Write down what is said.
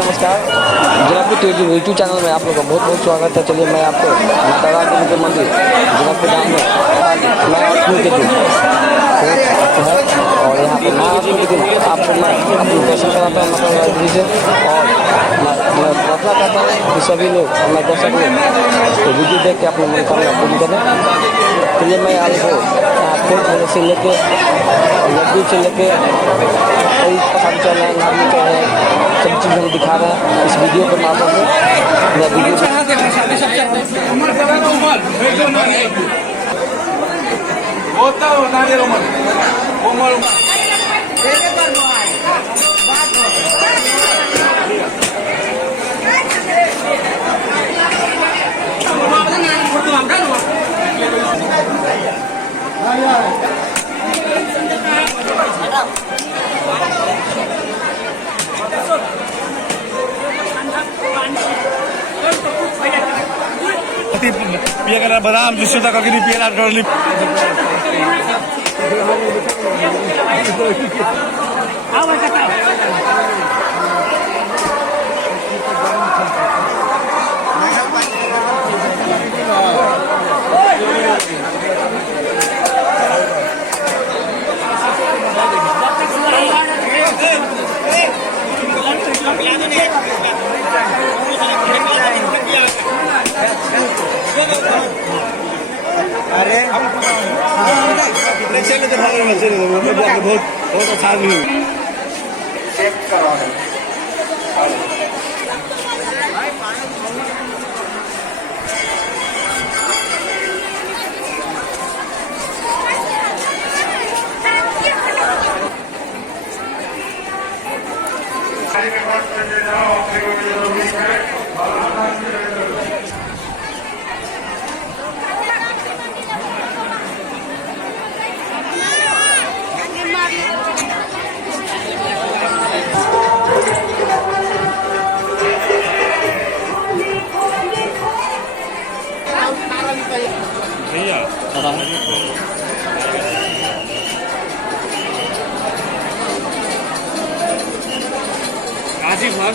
नमस्कार Janakpur YouTube channel में आप लोगों का बहुत बहुत स्वागत है। चलिए मैं आपको माता रानी के मंदिर जनकपुर धाम में महाअष्टमी के दिन और यहाँ पर महाअष्टमी के दिन आपको मैं अपने दर्शन कराता हूँ माता रानी से। और मैं प्रार्थना करता हूँ कि सभी लोग मैं दर्शक लोग तो वीडियो देख के अपनी मनोकामना पूरी करें। चलिए मैं आपको फूल खाने से लेके लड्डू से लेके कई प्रसाद चल रहे हैं, नाम कह रहे हैं, सब चीज़ हम दिखा रहे हैं इस वीडियो के माध्यम से। मैं वीडियो पिया करा बादाम दुष्यता का नहीं पिया डरली अरे बहुत बहुत अच्छा आदमी भैया आजी भाग